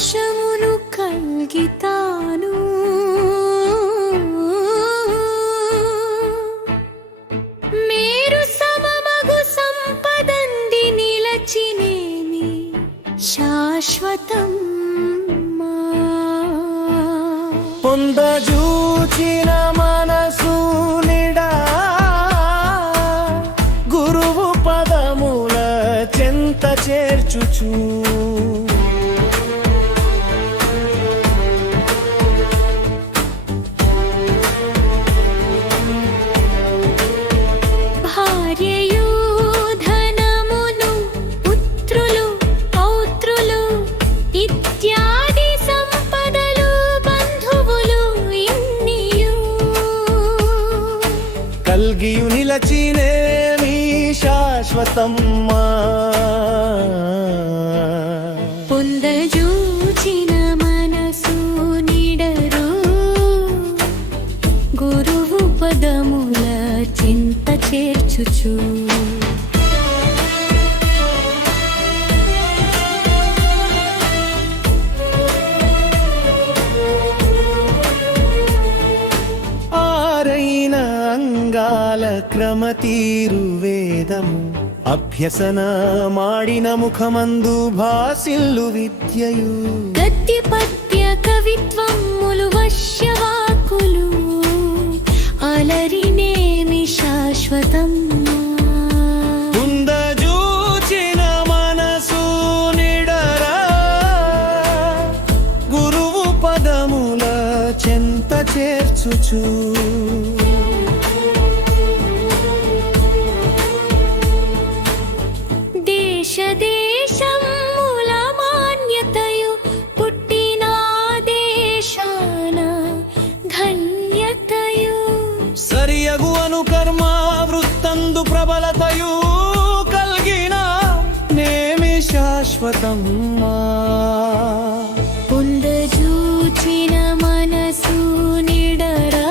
సంతోషమును కల్గితాను మేరు సమమగు సంపదండి నిలచినేమి శాశ్వతం పొందజూచిన మనసు నిడా గురువు పదముల చెంత చేర్చుచు కల్గియు నిలచినేమి శాశ్వతమ్మా పొందజూచిన మనసు నిడరు గురువు పదముల చింత చేర్చుచు అంగాల క్రమతీరు వేదము అభ్యసన మాడిన ముఖమందు భాసిల్లు విద్యయు గద్య పద్య కవిత్వములు వశ్యవాకులు అలరినేమి శాశ్వతం ఉందజూచిన మనసు నిడరా గురువు పదముల చెంత చేర్చుచు దేశముల మాన్యతయు పుట్టిన దేశాన ధన్యతయు సరియగు అనుకర్మ వృత్తందు ప్రబలతయు కల్గిన నేమి శాశ్వతమ్మా పొందజూచిన మనసు నిడరా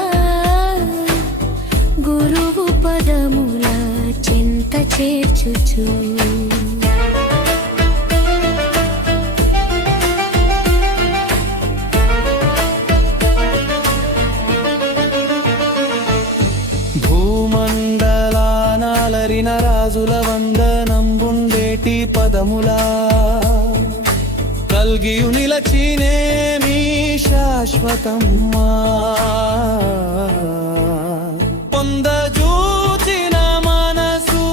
గురువు పదముల చింత చేర్చుచు భూమండలానాలరిన రాజుల వందనంబుండేటి పదములా కల్గియు నిలచినేమి శాశ్వతమ్మా పొందజూచిన మనసు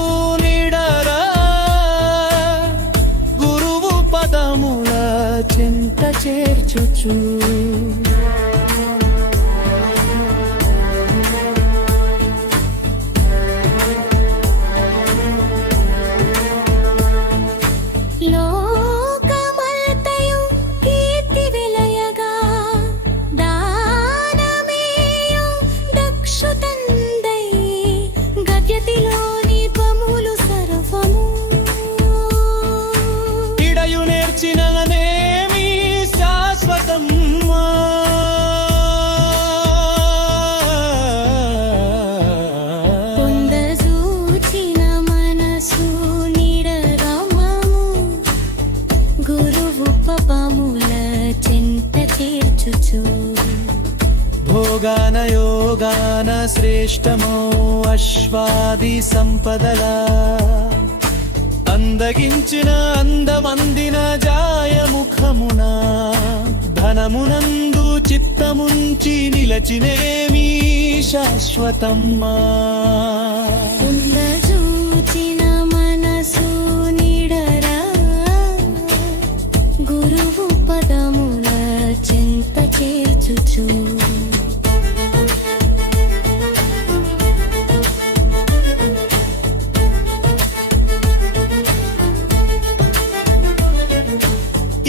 నిడరా గురువు పదముల చింత చేర్చుచు లోకమల్తయు కీర్తి విలయగా దానమేయు దక్షుతందై గద్యతిలోని పములు సర్వము ఇడయు నేర్చిననేమి శాశ్వతమ్మా పొందజూచిన మనసు నిరరమము గురువు పదముల చింత చేర్చుచు భోగాన యోగాన శ్రేష్టమో అశ్వాది సంపదలా అందగించిన అందమందిన జాయముఖమున ధనమునందు చిత్తముంచి నిలచినేమి శాశ్వతమ్మా పొందజూచిన మనసు నిడరా గురువు పదముల చింత చేర్చుచు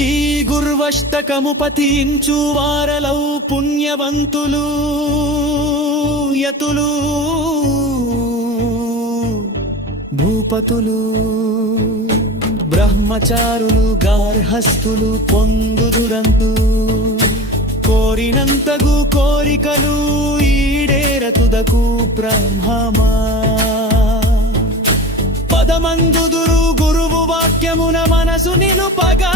ఈ గుర్వష్టకము పతించు వారలౌ పుణ్యవంతులు యతులు భూపతులు బ్రహ్మచారులు గార్హస్థులు పొందుదురందు కోరినంతగు కోరికలు ఈడేరతుదకు బ్రహ్మమా పదమందుదురు గురువు వాక్యమున మనసు నిలుపగా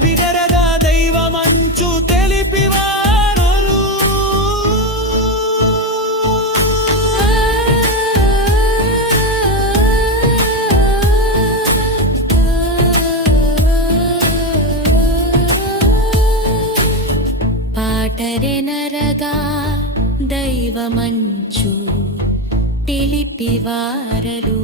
వినರದ దైవమంచు తెలిపివారలు పాటరె నరగా దైవమంచు తెలిపివారలు